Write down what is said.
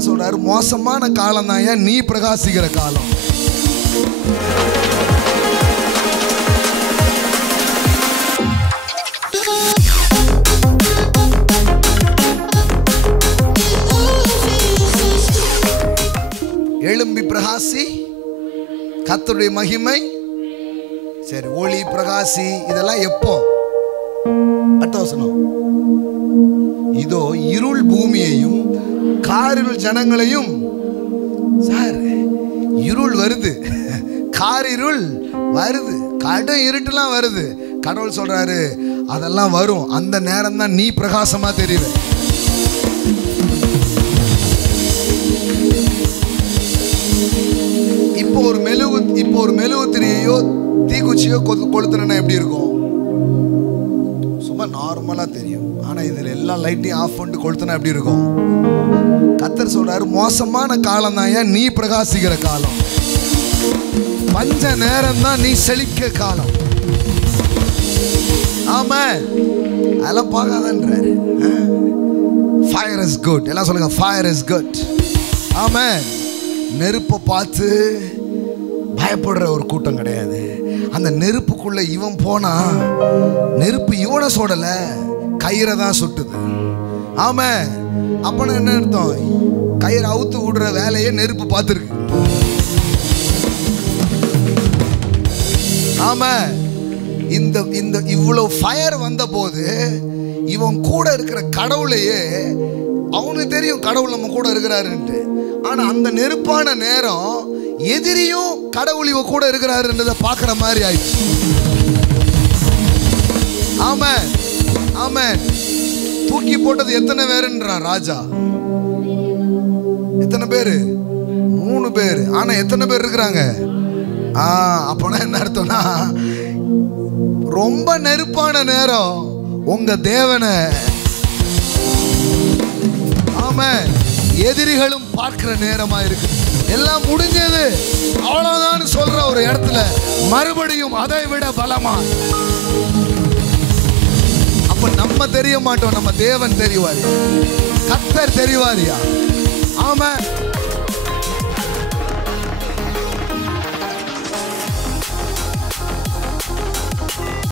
கர்த்தர் சொல்றாரு, மோசமான காலம் தான் ஏன் நீ பிரகாசிக்கிற காலம். எழும்பி பிரகாசி, கர்த்தருடைய மகிமை. சரி, ஒளி பிரகாசி, இதெல்லாம் எப்போ? அடுத்த வசனம், இதோ இருள் பூமியையும் காரிருள் ஜனங்களையும். சார், இருள் வருது, காரிருள் வருது, கடும் இருட்டுலாம் வருது. கடவுள் சொல்றாரு அதெல்லாம் வரும், அந்த நேரம் தான் நீ பிரகாசமா தெரியுற. இப்போ ஒரு மெழுகுத்திரியையோ தீக்குச்சியோ கொளுத்துனா எப்படி இருக்கும்? சும்மா நார்மலா தெரியும். ஆனா இதுல எல்லாம் லைட்டையும் ஆஃப் பண்ணிட்டு கொளுத்துனா எப்படி இருக்கும்? கர்த்தர் சொல்றாரு, மோசமான காலம் தான் ஏன் நீ பிரகாசிக்கிற காலம். பஞ்ச நேரம் தான் நீ செழிக்க காலம். ஆமா, அதெல்லாம் பார்க்காதன்றாரு. Fire is good. எல்லாம் சொல்லுங்க, ஃபயர் இஸ் குட். ஆமா, நெருப்பை பார்த்து பயப்படுற ஒரு கூட்டம் கிடையாது. அந்த நெருப்புக்குள்ள இவன் போனா நெருப்பு இவனை சுடல, கயிறை தான் சுட்டுது. ஆமா, அப்பன்னு என்ன அர்த்தம்? கயிறை அவுத்து விடுற வேலையை நெருப்பு பார்த்துருக்கு. ஆமா, இந்த இவ்வளவு ஃபயர் வந்த போது இவன் கூட இருக்கிற கடவுளையே அவனுக்கு தெரியும் கடவுள் நம்ம கூட இருக்கிறாருன்ட்டு. ஆனா அந்த நெருப்பான நேரம் எதிரியும் கடவுள் இவ கூட இருக்கிறாருன்றத பாக்குற மாதிரி ஆயிடுச்சு. ஆமா ஆமா, தூக்கி போட்டது எத்தனை பேருன்றான் ராஜா? எத்தனை பேரு? 3 பேரு. ஆனா எத்தனை பேர் இருக்கிறாங்க? அப்பனா என்ன அர்த்தம்னா, ரொம்ப நெருப்பான நேரம் உங்க தேவனை ஆமா எதிரிகளும் பார்க்கிற நேரமா இருக்கு. எல்லாம் முடிஞ்சது அவ்வளவுதான் சொல்ற ஒரு இடத்துல மறுபடியும் அதை விட பலமா. அப்ப நம்ம தெரிய மாட்டோம், நம்ம தேவன் தெரிவாரு, கர்த்தர் தெரிவாரியா. ஆமா,